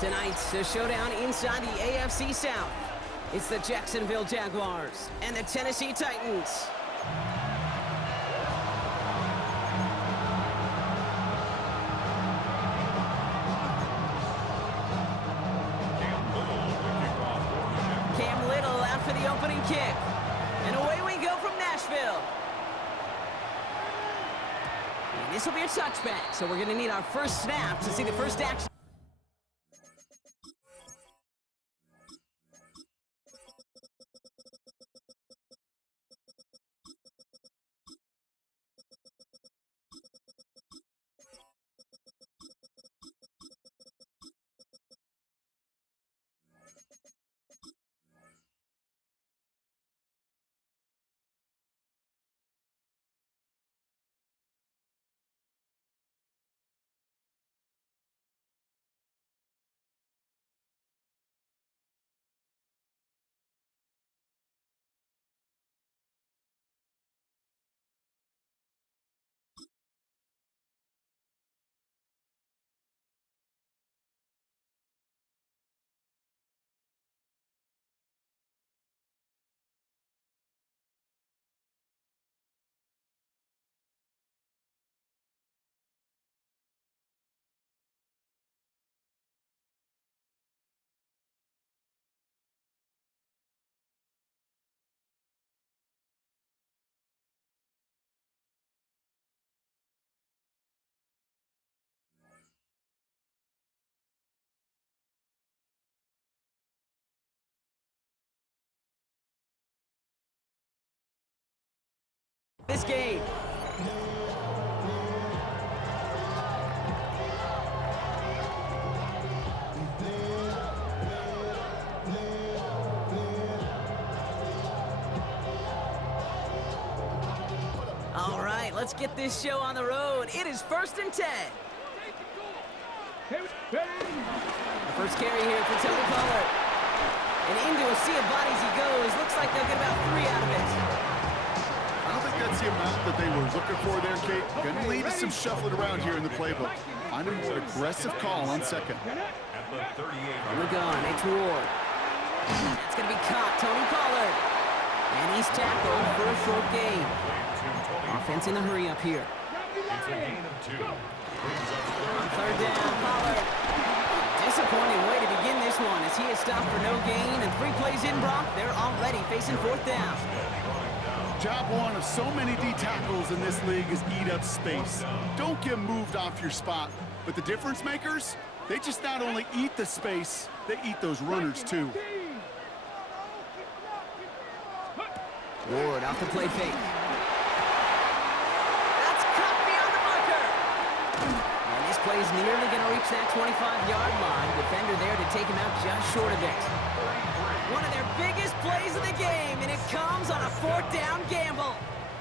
Tonight's a showdown inside the AFC South. It's the Jacksonville Jaguars and the Tennessee Titans. Cam Little out for the opening kick. And away we go from Nashville. And this will be a touchback, so we're going to need our first snap to see the first action. This game. All right, let's get this show on the road. It is 1st and 10. The first carry here for Tony Pollard. And into a sea of bodies he goes. Looks like they'll get about 3 out of it. I don't think that's the amount that they were looking for there, Kate. Going to lead to some shuffling around here in the playbook. Find a more aggressive call on second. On the gun, it's Ward. That's going to be caught, Tony Pollard. And he's tackled for a short gain. Offense in the hurry up here. It's a gain of 2. On 3rd down, Pollard. Disappointing way to begin this one as he is stopped for no gain. And 3 plays in, Brock. They're already facing 4th down. Job one of so many D tackles in this league is eat up space. Don't get moved off your spot. But the difference makers, they just not only eat the space, they eat those runners too. Ward off the play fake. That's caught beyond the marker. And this play is nearly going to reach that 25-yard line. Defender there to take him out just short of it. One of their biggest plays of the game, and it comes on a 4th down gamble.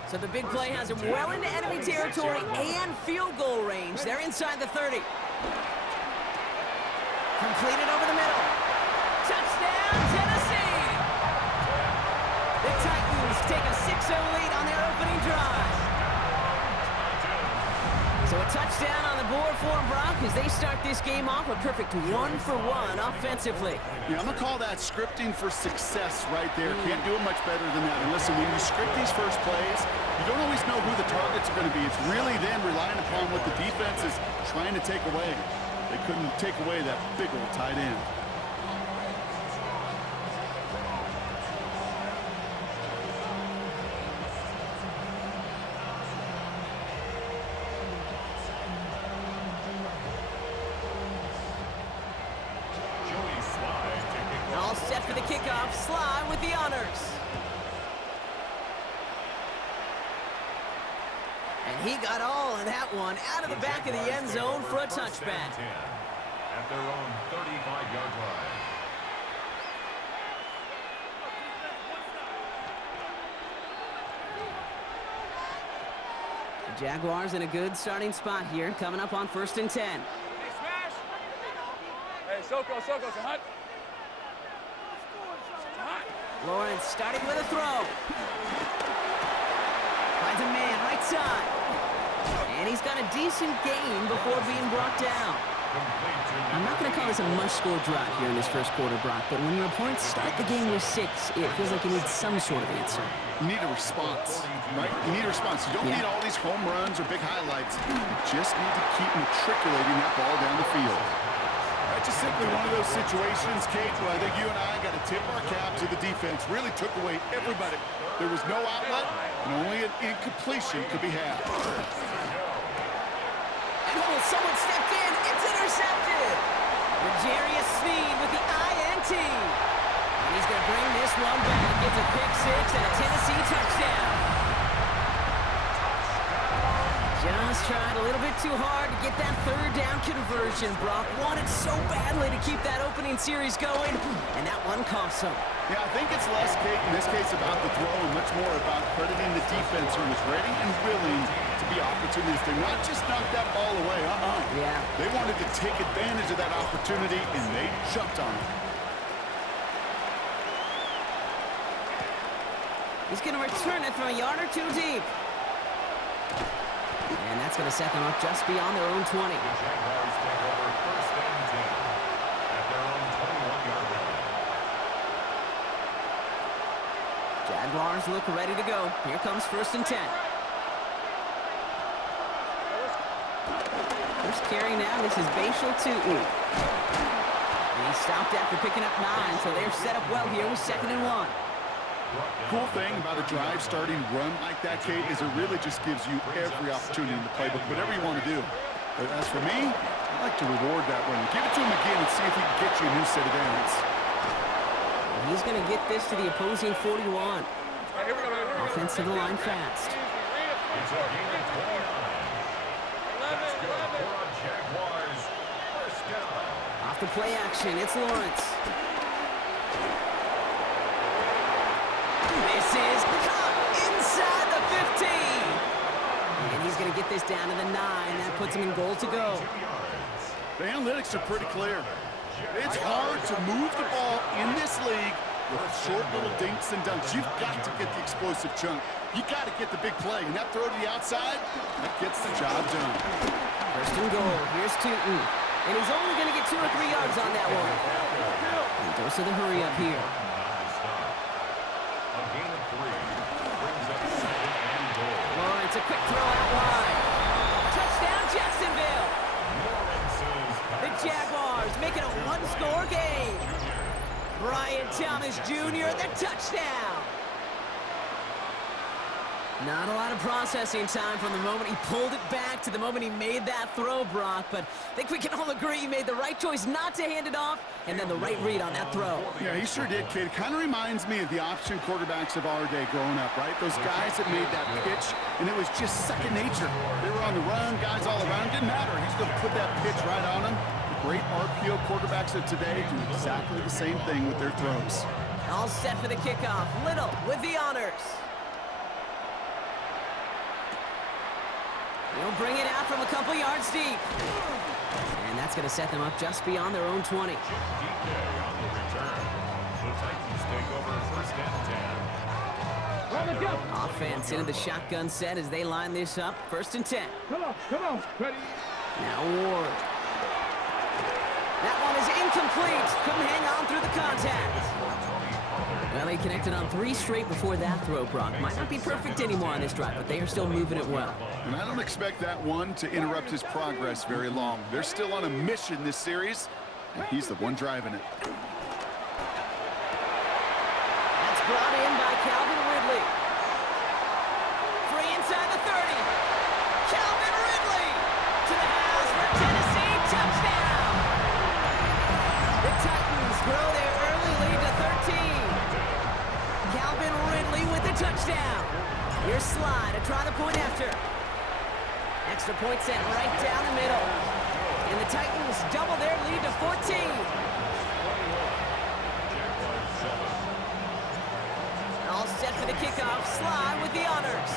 So the big play has him well into enemy territory and field goal range. They're inside the 30. Completed over the middle. Touchdown, Tennessee! The Titans take a 6-0 lead on their opening drive. So a touchdown on the board for them, Brock, as they start this game off a perfect 1-for-1 offensively. Yeah, I'm going to call that scripting for success right there. Can't do it much better than that. And listen, when you script these first plays, you don't always know who the targets are going to be. It's really then relying upon what the defense is trying to take away. They couldn't take away that big old tight end. All set for the kickoff. Sly with the honors. And he got all of that one out of the back of the end zone for a touchback. At their own 35-yard line. The Jaguars in a good starting spot here, coming up on 1st and 10. Hey, smash! Hey, Soko, it's a hut. Lawrence starting with a throw. Finds a man right side. And he's got a decent gain before being brought down. I'm not going to call this a must-score drive here in this first quarter, Brock, but when your opponents start the game with 6, it feels like you need some sort of answer. You need a response, right? You need a response. You don't need all these home runs or big highlights. You just need to keep matriculating that ball down the field. That's just simply one of those situations, Kate, where I think you and I got to tip our cap to the defense. Really took away everybody. There was no outlet, and only an incompletion could be had. Oh, someone stepped in. It's intercepted. Rogerius Sneed with the INT. And he's going to bring this one back. Gets a pick 6 and a Tennessee touchdown. Just tried a little bit too hard to get that third down conversion. Brock wanted so badly to keep that opening series going, and that one cost him. Yeah, I think it's less, Kate, in this case about the throw and much more about crediting the defense who was ready and willing to be opportunistic, not just knock that ball away. Yeah. They wanted to take advantage of that opportunity, and they jumped on it. He's going to return it from a yard or 2 deep. And that's going to set them up just beyond their own 20. The Jaguars take over first and 10 at their own 21-yard line. Jaguars look ready to go. Here comes first and 10. First carry now. This is Bashal Tootin. And he stopped after picking up 9, so they're set up well here with 2nd and 1. Cool thing about a drive starting run like that, Kate, is it really just gives you every opportunity in the playbook, whatever you want to do. But as for me, I like to reward that run. Give it to him again and see if he can get you a new set of downs. He's going to get this to the opposing 41. Offense to the line fast. It's a gain of 29. That's good for our Jaguars. First down. Off the play action, it's Lawrence. This is caught inside the 15. And he's going to get this down to the 9. That puts him in goal to go. The analytics are pretty clear. It's hard to move the ball in this league with short little dinks and dunks. You've got to get the explosive chunk. You got to get the big play. And that throw to the outside, that gets the job done. First and goal. Here's Tootin. And he's only going to get 2 or 3 yards on that one. And goes to the hurry up here. A gain of 3 brings up 2nd and goal. Lawrence, a quick throw out wide. Touchdown, Jacksonville. The Jaguars make it a 1-score game. Brian Thomas Jr., the touchdown. Not a lot of processing time from the moment he pulled it back to the moment he made that throw, Brock. But I think we can all agree he made the right choice not to hand it off, and then the right read on that throw. Yeah, he sure did, kid. It kind of reminds me of the option quarterbacks of our day growing up, right? Those guys that made that pitch, and it was just second nature. They were on the run, guys all around. Didn't matter. He's going to put that pitch right on him. The great RPO quarterbacks of today do exactly the same thing with their throws. All set for the kickoff. Little with the honors. He'll bring it out from a couple yards deep. And that's going to set them up just beyond their own 20. DK on the return. The Titans take over first and 10. Offense into the shotgun set as they line this up. First and 10. Come on, ready. Now Ward. That one is incomplete. Couldn't hang on through the contact. Well, he connected on 3 straight before that throw, Brock. Might not be perfect anymore on this drive, but they are still moving it well. And I don't expect that one to interrupt his progress very long. They're still on a mission this series, and he's the one driving it. That's brought in by Calvin Ridley. Free inside the 30. Calvin Ridley to the house for Tennessee. Touchdown! The Titans grow their early lead to 13. Calvin Ridley with the touchdown. Here's Sly to try the point after. Extra point set right down the middle. And the Titans double their lead to 14. All set for the kickoff. Sly with the honors.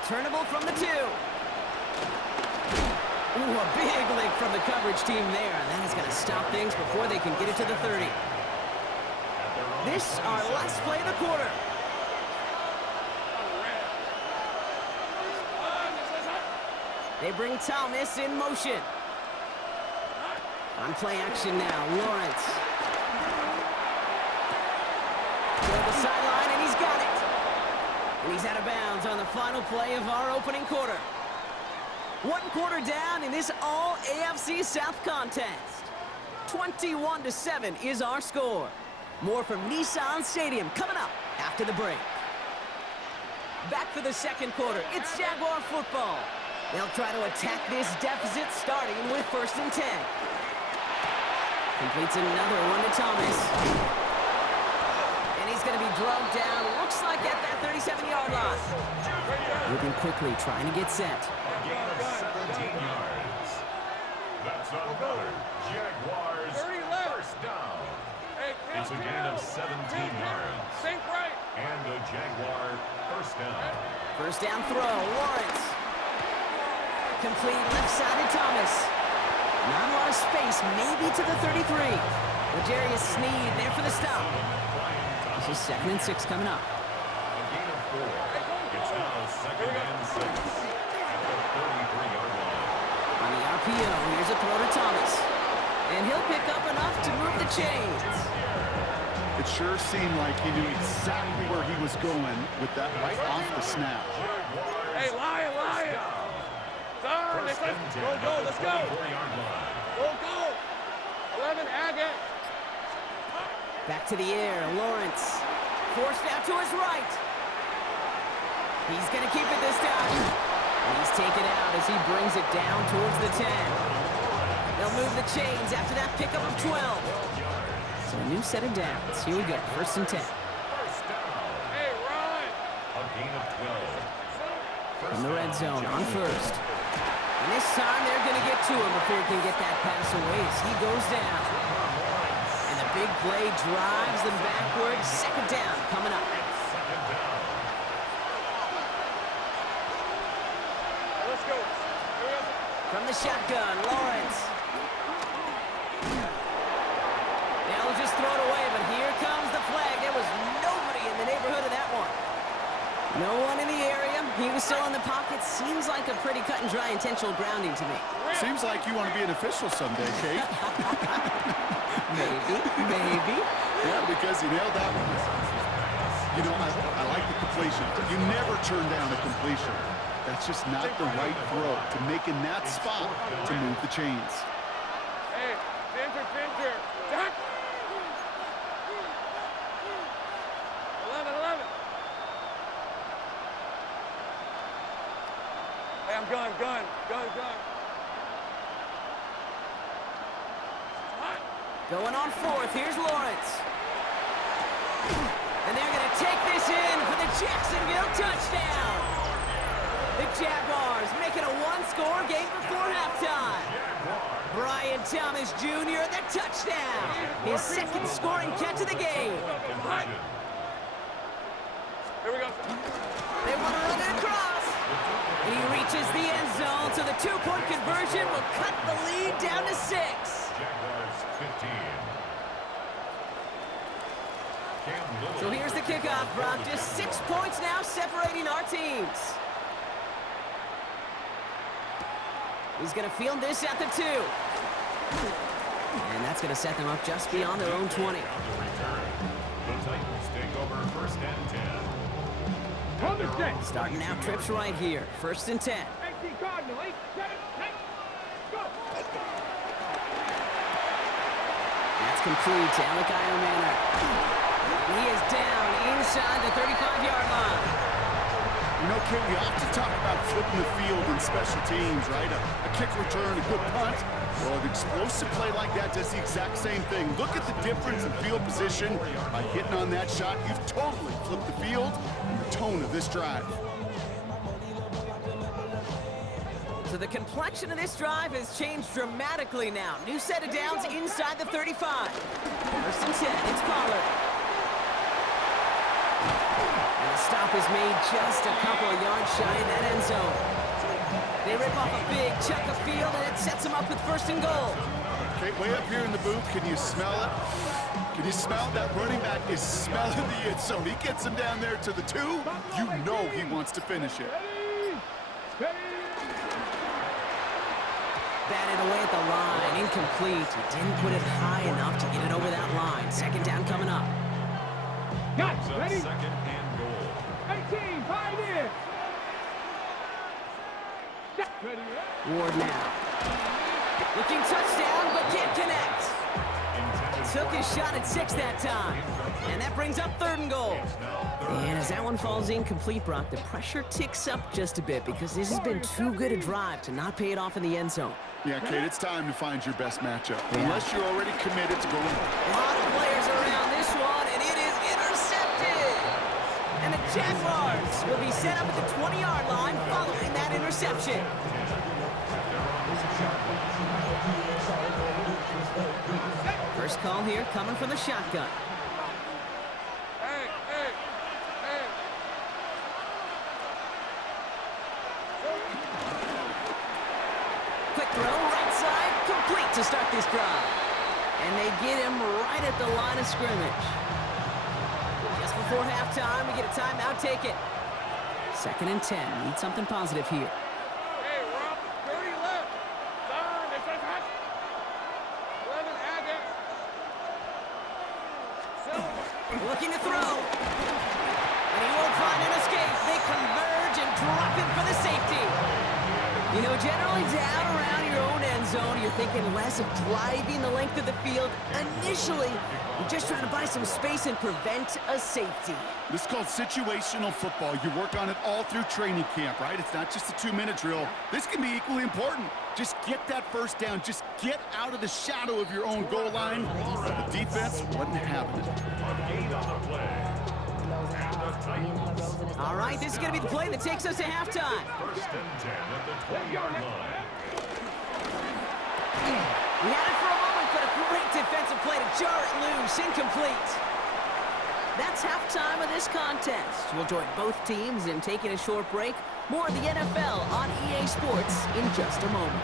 Returnable from the 2. Ooh, a big lick from the coverage team there. And that is going to stop things before they can get it to the 30. This our last play of the quarter. They bring Thomas in motion. On play action now, Lawrence. To the sideline, and he's got it. And he's out of bounds on the final play of our opening quarter. 1 quarter down in this all-AFC South contest. 21-7 is our score. More from Nissan Stadium coming up after the break. Back for the second quarter, it's Jaguar football. They'll try to attack this deficit starting with 1st and 10. Completes another one to Thomas. And he's going to be drugged down, looks like at that 37-yard line. Moving quickly, trying to get set. A gain of 17 yards. That's another Jaguars first down. It's a gain of 17 yards. And a Jaguar first down. First down throw, Lawrence. Complete left side to Thomas. Not a lot of space, maybe to the 33. L'Jarius Sneed there for the stop. This is 2nd and 6 coming up. A gain of 4. It's now 2nd and 6 at the 33-yard line. On the RPO, here's a throw to Thomas. And he'll pick up enough to move the chains. It sure seemed like he knew exactly where he was going with that right off the snap. Hey, Lion! First and 10 Go, let's go! 44-yard line. Go! 11, Agate! Back to the air, Lawrence. Forced out to his right. He's going to keep it this time. And he's taken out as he brings it down towards the 10. They'll move the chains after that pickup of 12. So a new set of downs. Here we go, 1st and 10. First down. Hey, Ron! A gain of 12. From the red zone on 1st. And this time they're going to get to him before he can get that pass away as he goes down. And the big play drives them backwards. 2nd down coming up. Second down. Let's go. From the shotgun, Lawrence. They'll just throw it away, but here comes the flag. There was nobody in the neighborhood of that one. No one in the area. He was still in the pocket. Seems like a pretty cut and dry intentional grounding to me. Seems like you want to be an official someday, Kate. Maybe. Yeah, because he nailed that one. You know, I like the completion. You never turn down a completion. That's just not the right throw to make in that spot to move the chains. Hey, Fincher. Jack! 11. Hey, I'm gun. Going on 4th, here's Lawrence. And they're going to take this in for the Jacksonville touchdown. The Jaguars make it a 1-score game before halftime. Brian Thomas Jr., the touchdown. His 2nd scoring catch of the game. Here we go. They want to run it across. And he reaches the end zone, so the 2-point conversion will cut the lead down to 6. Jaguars 15. So here's the kickoff, Brock. Just 6 points now separating our teams. He's going to field this at the 2. And that's going to set them up just beyond their own 20. The Titans take over 1st and 10. Starting out trips right here. 1st and 10. That's complete to Alec Iomana. He is down inside the 35-yard line. You know, Kate, we often talk about flipping the field in special teams, right? A kick return, a good punt. Well, an explosive play like that does the exact same thing. Look at the difference in field position. By hitting on that shot, you've totally flipped the field and the tone of this drive. So the complexion of this drive has changed dramatically now. New set of downs inside the 35. 1st and 10, it's Pollard. And the stop is made just a couple of yards shy in that end zone. They rip off a big chunk of field, and it sets them up with 1st and goal. Okay, way up here in the booth, can you smell it? Can you smell that running back is smelling the end zone? He gets him down there to the 2. You know he wants to finish it. Batted away at the line, incomplete. He didn't put it high enough to get it over that line. Second down coming up. Got ready. Second and goal. 18, 5 in. Ward now. Looking touchdown, but can't connect. Took his shot at 6 that time. And that brings up 3rd and goal. And as that one falls incomplete, Brock, the pressure ticks up just a bit because this has been too good a drive to not pay it off in the end zone. Yeah, Kate, it's time to find your best matchup. Unless you're already committed to going. A lot of players around this one, and it is intercepted. And the Jaguars will be set up at the 20-yard line following that interception. First call here coming from the shotgun. Hey, hey, hey. Quick throw, right side, complete to start this drive. And they get him right at the line of scrimmage. Just before halftime, we get a timeout, take it. 2nd and 10, need something positive here. Hey, Rob, 30 left. Darn, this is hot. 11, add that. Looking to throw. And he won't find an escape. They converge and drop it for the safety. You know, generally down around your own end zone, you're thinking less of driving the length of the field. Initially, you're just trying to buy some space and prevent a safety. This is called situational football. You work on it all through training camp, right? It's not just a 2-minute drill. This can be equally important. Just get that first down. Just get out of the shadow of your own goal line. The defense wasn't having it. Gain on the play. And the Titans. All right, this is going to be the play that takes us to halftime. 1st and 10 at the 20-yard line. We had it for a moment, but a great defensive play to jar it loose. Incomplete. That's halftime of this contest. We'll join both teams in taking a short break. More of the NFL on EA Sports in just a moment.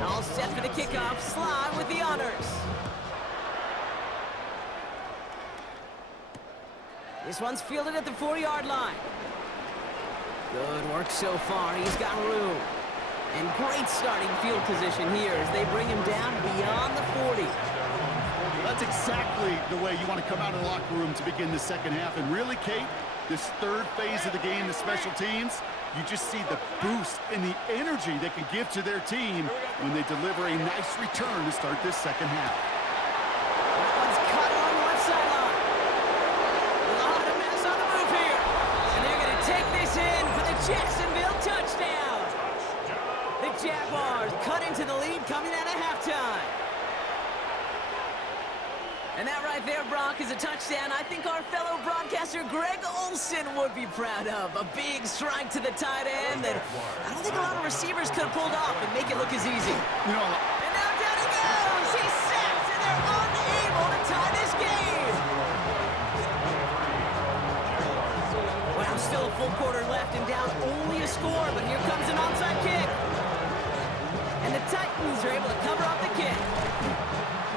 All set for the kickoff. Sly with the honors. This one's fielded at the 4-yard line. Good work so far. He's got room. And great starting field position here as they bring him down beyond the 40. That's exactly the way you want to come out of the locker room to begin the second half. And really, Kate, this 3rd phase of the game, the special teams, you just see the boost and the energy they can give to their team when they deliver a nice return to start this second half. That one's cut on the left sideline. A lot of mess on the move here. And they're going to take this in for the Jacksonville touchdown. The Jaguars cut into the lead coming out of halftime. And that right there, Brock, is a touchdown I think our fellow broadcaster Greg Olsen would be proud of. A big strike to the tight end that I don't think a lot of receivers could have pulled off and make it look as easy. You know, And now down he goes! He's sacked, and they're unable to tie this game! Well, still a full quarter left and down only a score, but here comes an onside kick. And the Titans are able to cover up the kick.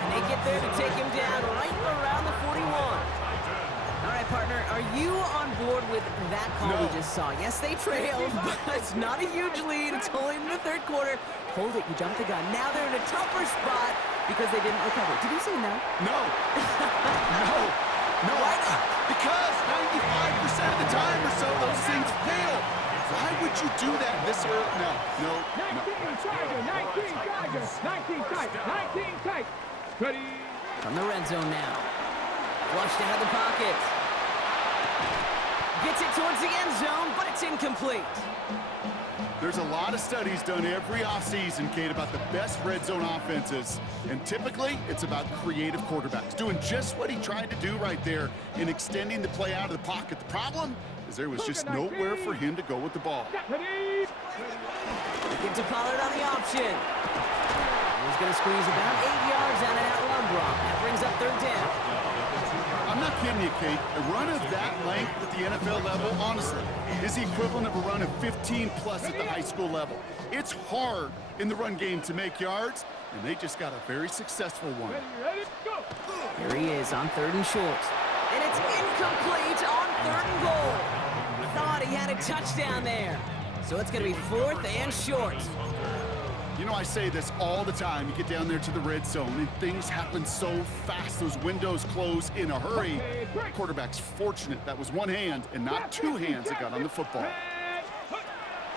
And they get there to take him down right around the 41. All right, partner, are you on board with that call we just saw? Yes, they trailed, but it's not a huge lead. It's only in the 3rd quarter. Hold it, you jumped the gun. Now they're in a tougher spot because they didn't recover. Did you say no? no. No. Why not? Because 95% of the time or so, those things fail. Why would you do that this early? No. 19 Tiger, 19 Tiger, 19 tight, 19 tight. Ready? From the red zone now. Flushed out of the pocket. Gets it towards the end zone, but it's incomplete. There's a lot of studies done every offseason, Kate, about the best red zone offenses. And typically, it's about creative quarterbacks doing just what he tried to do right there in extending the play out of the pocket. The problem is there was just nowhere for him to go with the ball. Ready? Get to Pollard on the option. He's going to squeeze about 8 yards out of that run block. That brings up 3rd down. I'm not kidding you, Kate. A run of that length at the NFL level, honestly, is the equivalent of a run of 15-plus at the high school level. It's hard in the run game to make yards, and they just got a very successful one. Ready, go! Here he is on 3rd and short. And it's incomplete on 3rd and goal. Thought he had a touchdown there. So it's going to be 4th and short. You know, I say this all the time. You get down there to the red zone, and things happen so fast. Those windows close in a hurry. Quarterback's fortunate that was one hand and not two hands that got on the football.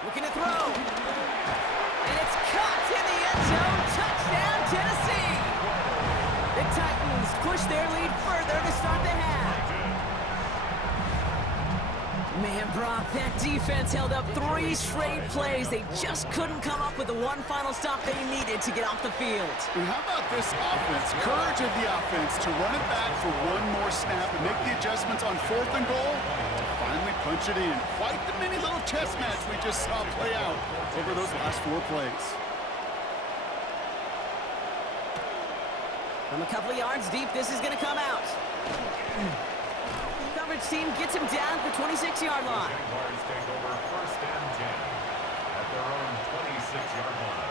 Looking to throw. And it's caught in the end zone. Touchdown, Tennessee. The Titans push their lead further to start the half. Man, Brock, that defense held up 3 straight plays. They just couldn't come up with the one final stop they needed to get off the field. And how about this offense? Courage of the offense to run it back for one more snap and make the adjustments on 4th and goal to finally punch it in. Quite the mini little chess match we just saw play out over those last 4 plays. From a couple of yards deep, this is going to come out. Coverage team gets him down at the 26-yard line. Jaguars take over 1st and 10 at their own 26-yard line.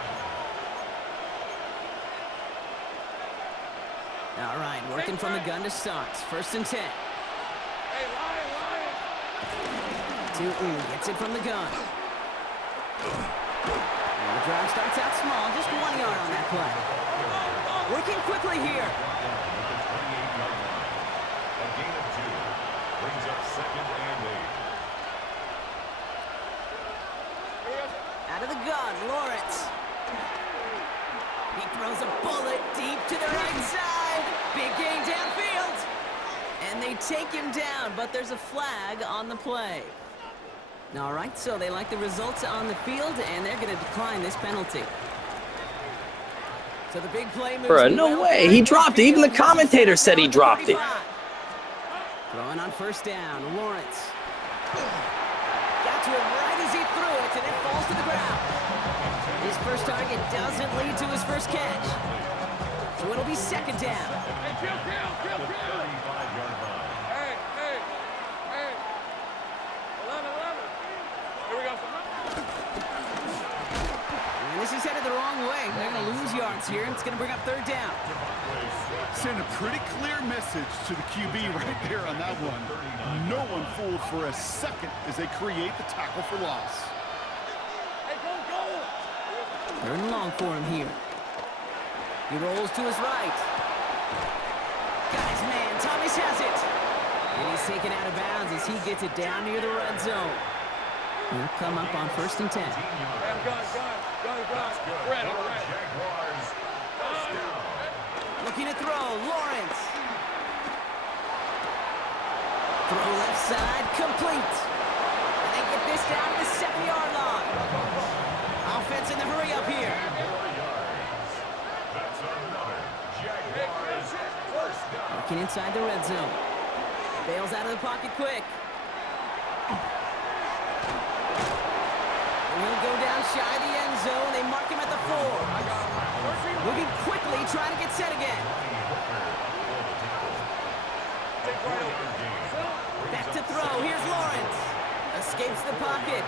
All right, working from the gun to start. 1st and 10. Hey, Lion. Gets it from the gun. And the drive starts out small, just 1 yard on that play. Working quickly here. Brings up 2nd and 8. Out of the gun, Lawrence. He throws a bullet deep to the right side. Big gain downfield. And they take him down, but there's a flag on the play. All right, so they like the results on the field, and they're going to decline this penalty. So the big play moves. Bruh, no way. He dropped it. Even the commentator said he dropped it. Throwing on 1st down, Lawrence. Got to him right as he threw it, and it falls to the ground. His first target doesn't lead to his first catch. So it'll be 2nd down. Hey, kill. 35-yard line. Hey. 11. Here we go. And this is headed the wrong way. They're going to lose yards here, and it's going to bring up 3rd down. Send a pretty clear message to the QB right there on that one. No one fooled for a second as they create the tackle for loss. Hey, go. 3rd and long for him here. He rolls to his right. Got his man. Thomas has it. And he's taken out of bounds as he gets it down near the red zone. He'll come up on 1st and 10. Gun. Red. Jaguars. First down. Looking to throw, Lawrence. Throw left side, complete. And they get this down to the 7-yard line. Offense in the hurry up here. 4 yards. That's another Jaguars first down. Working inside the red zone. Bails out of the pocket quick. And he'll go down shy of the end zone. They mark him at the 4. Moving quickly, trying to get set again. Back to throw. Here's Lawrence. Escapes the pocket.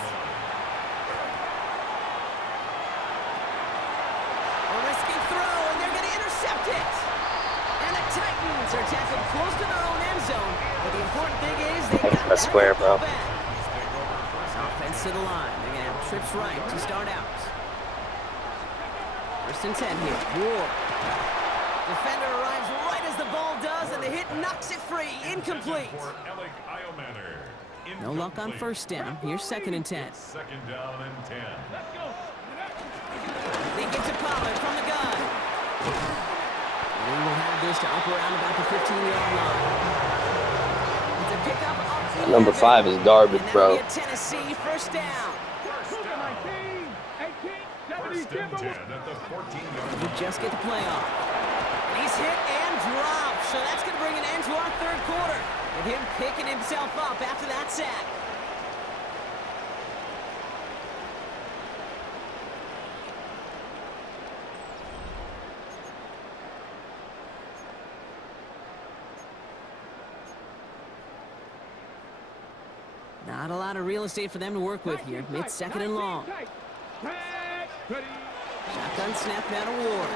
A risky throw, and they're going to intercept it. And the Titans are tackled close to their own end zone. But the important thing is they got I swear, bro. Offense to the line. They're going to have trips right to start out. 1st and 10 here. Ward. Defender arrives right as the ball does, and the hit knocks it free. Incomplete. No luck on 1st down. Here's 2nd and 10. 2nd down and 10. They get to Pollard from the gun. And he will have this to up around about the 15-yard line. It's a pickup up the Number 5 is garbage, and bro. that'll be a Tennessee 1st down. First and 10 at the 14-yard We just get the play off. And he's hit and dropped. So that's going to bring an end to our 3rd quarter. With him picking himself up after that sack. Not a lot of real estate for them to work with here. Mid-2nd and long. Shotgun snap now to Ward.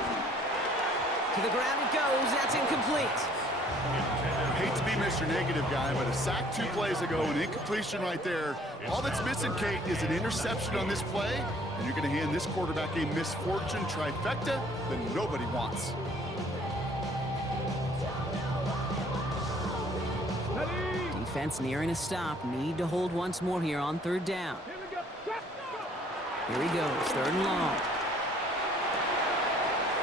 To the ground it goes. That's incomplete. I hate to be Mr. Negative guy, but a sack 2 plays ago, an incompletion right there. All that's missing, Kate, is an interception on this play, and you're going to hand this quarterback a misfortune trifecta that nobody wants. Defense nearing a stop. Need to hold once more here on 3rd down. Here he goes, 3rd and long.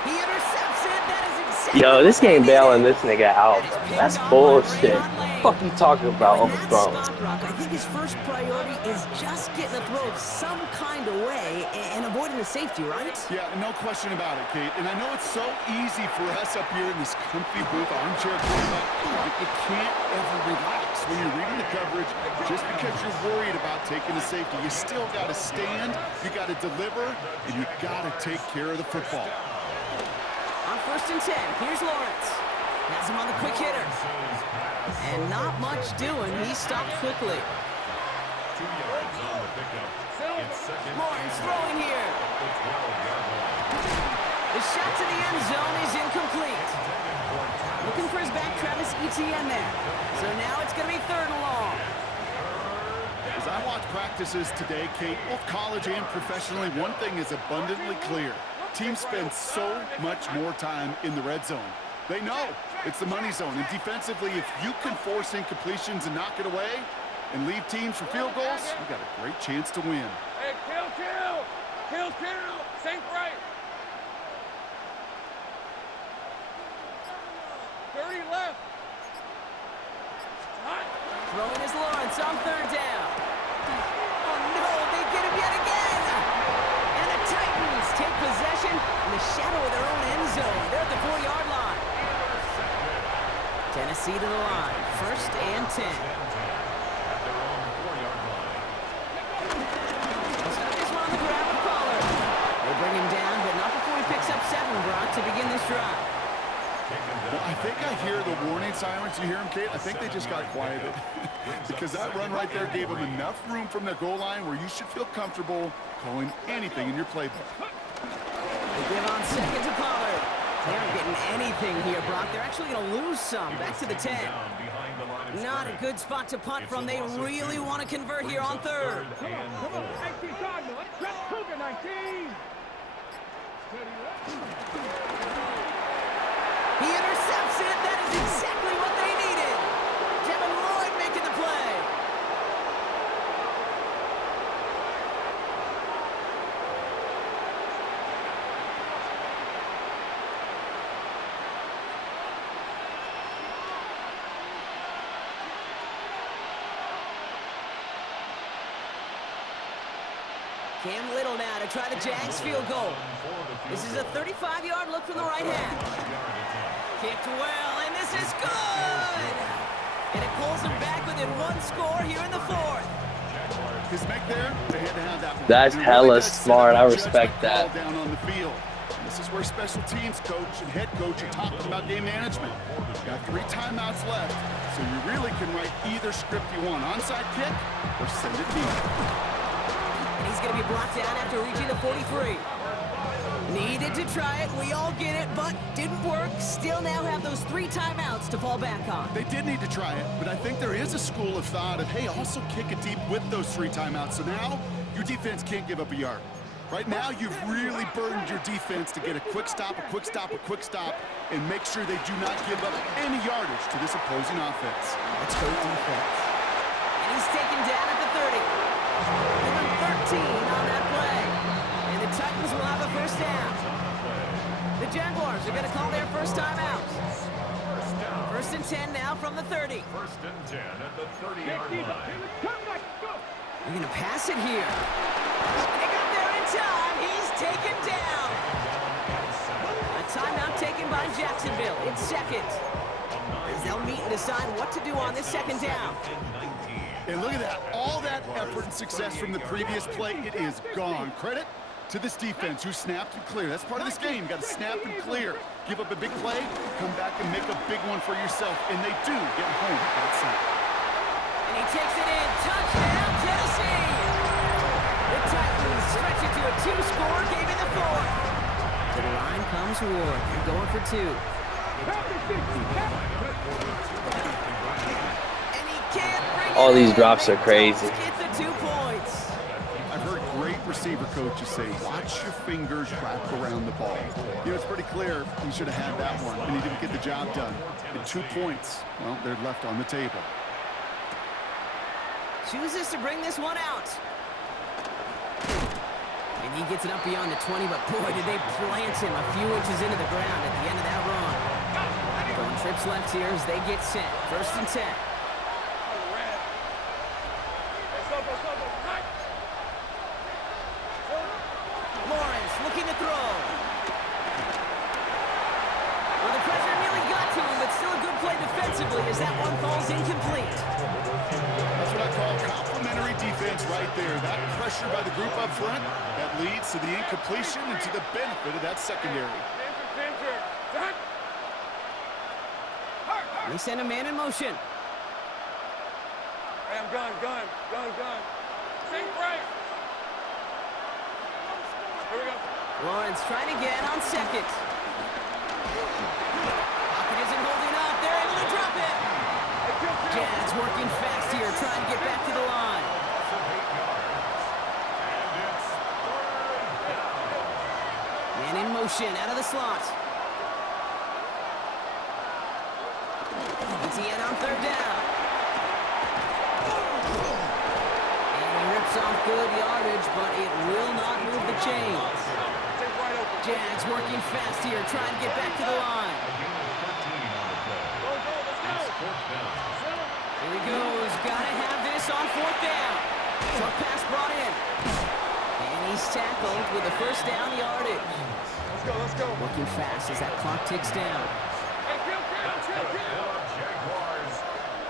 He intercepts it. That is exactly. Yo, this game bailing this nigga out. That's bullshit. Fuck you talking about overthrown? I think his first priority is just getting a throw of some kind of way and avoiding the safety, right? Yeah, no question about it, Kate. And I know it's so easy for us up here in this comfy booth, armchair quarterback. You can't ever relax when you're reading the coverage just because you're worried about taking a safety. You still got to stand, you got to deliver, and you got to take care of the football. On 1st and 10, here's Lawrence. Has him on the quick hitter. And not much doing. He stopped quickly. 2 yards on the pickup. It's 2nd. Lawrence throwing here. The shot to the end zone is incomplete. Looking for his back, Travis Etienne there. So now it's going to be 3rd and long. As I watch practices today, Kate, both college and professionally, one thing is abundantly clear. Teams spend so much more time in the red zone. They know it's the money zone. And defensively, if you can force incompletions and knock it away and leave teams for field goals, you got a great chance to win. Hey, kill. Sink right. 30 left. Hot. Throwing is Lawrence on 3rd down. Oh no, they get him yet again. And the Titans take possession in the shadow of their own end zone. They're at the 4-yard line. Tennessee to the line. 1st and 10. At their own 4-yard line. They'll start this one on the grab of Pollard. They bring him down, but not before he picks up 7, Brock, to begin this drive. Well, I think I hear the warning sirens. You hear them, Kate? I think they just got quieted. Because that run right there gave them enough room from the goal line where you should feel comfortable calling anything in your playbook. They give on 2nd to Pollard. They aren't getting anything here, Brock. They're actually going to lose some. Back to the 10. Not a good spot to punt from. They really want to convert here on 3rd. Come on. 19 Cardinal. Let's Cougar 19. He intercepts it. That is exactly what they needed. Devin Lloyd making the play. Cam Little now to try the Jags field goal. This is a 35-yard look from the right hand. Kicked well, and this is good! And it pulls them back within 1 score here in the 4th. His make there, they had to have that one. That's hella smart. I respect that. Down on the field. This is where special teams coach and head coach are talking about game management. You got 3 timeouts left, so you really can write either script you want. Onside kick or send it deep. And he's going to be brought down after reaching the 43. Needed to try it. We all get it, but didn't work. Still now have those 3 timeouts to fall back on. They did need to try it, but I think there is a school of thought of, hey, also kick it deep with those 3 timeouts. So now your defense can't give up a yard. Right now, you've really burdened your defense to get a quick stop, and make sure they do not give up any yardage to this opposing offense. Let's go defense. And he's taken down at the 30. Give him 13 on that play. And the Titans will have a 1st down. The Jaguars are going to call their first timeout. 1st and 10 now from the 30. 1st and 10 at the 30-yard line. They're going to pass it here. They got there in time. He's taken down. A timeout taken by Jacksonville. It's 2nd. As they'll meet and decide what to do on this 2nd down. And look at that. All that effort and success from the previous play, it is gone. Credit to this defense who snapped and cleared. That's part of this game. You got to snap and clear. Give up a big play, come back and make a big one for yourself. And they do get home that side. And he takes it in. Touchdown, Tennessee. The Titans stretch it to a 2-score game in the 4th. To the line comes Ward. They're going for 2. And he can't bring it All these in. drops They are crazy. don't get the 2 points. I've heard great receiver coaches say, watch your fingers wrap around the ball. You know, it's pretty clear he should have had that one, and he didn't get the job done. And 2 points, well, they're left on the table. Chooses to bring this one out. And he gets it up beyond the 20, but boy, did they plant him a few inches into the ground at the end of that run. Going trips left here as they get set. 1st and 10. Lawrence looking to throw. Well, the pressure nearly got to him, but still a good play defensively as that one falls incomplete. That's what I call complimentary defense right there. That pressure by the group up front, that leads to the incompletion and to the benefit of that secondary. They send a man in motion. Hey, I'm gun. Think right. Here we go. Lawrence trying again on 2nd. Pocket isn't holding up. They're able to drop it. Jags working fast here, trying to get back to the line. Man in motion, out of the slot. ETN on 3rd down. And he rips off good yardage, but it will not move the chains. Jags working fast here, trying to get back to the line. Here he goes. Gotta have this on 4th down. Short pass brought in. And he's tackled with the 1st down yardage. Let's go. Working fast as that clock ticks down. Hey, kill. Jaguars.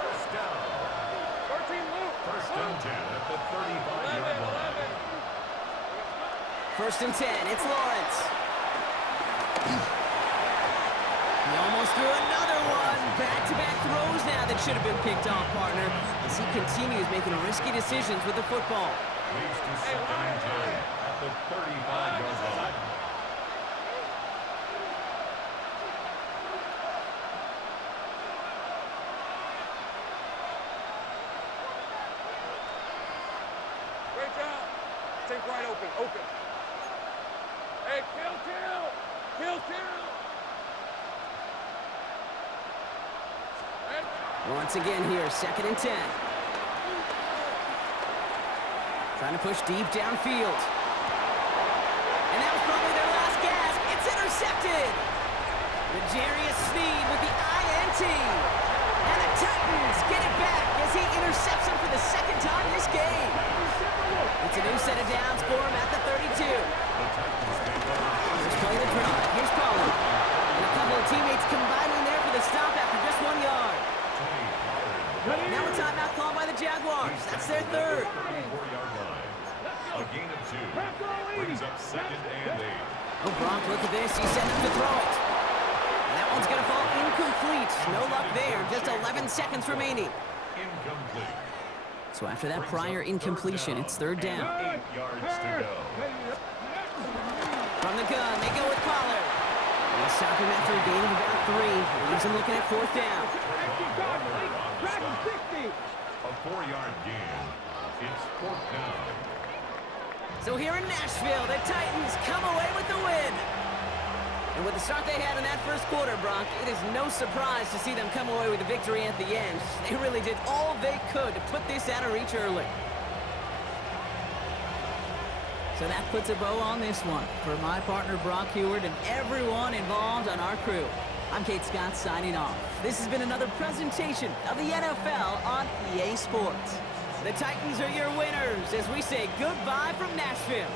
1st down. 13 Luke. 1st and 10 at the 35-yard line. 1st and 10. It's Lawrence. He almost threw another one. Back-to-back throws now that should have been picked off, partner, as he continues making risky decisions with the football. Leads to 2nd and 10 at the 35-yard line. Great job. Think right open. Hey, kill. Once again here, 2nd and 10. Trying to push deep downfield. And that was probably their last gasp. It's intercepted. L'Jarius Sneed with the INT. And the Titans get it back as he intercepts him for the 2nd time this game. It's a new set of downs for him at the 32. Here's play the drive. Here's Pollard. And a couple of teammates combining there for the stop after just 1 yard. Now a timeout called by the Jaguars. That's their 3rd. 34-yard line. A gain of 2. Brings up 2nd and 8. Oh, Brock, look at this. He sent him to throw it. And that one's going to fall incomplete. No luck there. Just 11 seconds remaining. Incomplete. So after that prior incompletion, it's 3rd down. 8 yards to go. From the gun, they go with Pollard. They stop him after a gain of about 3. Leaves him looking at 4th down. A 4-yard gain. It's 4th down. So here in Nashville, the Titans come away with the win. And with the start they had in that 1st quarter, Brock, it is no surprise to see them come away with a victory at the end. They really did all they could to put this out of reach early. So that puts a bow on this one. For my partner, Brock Heward, and everyone involved on our crew, I'm Kate Scott signing off. This has been another presentation of the NFL on EA Sports. The Titans are your winners as we say goodbye from Nashville.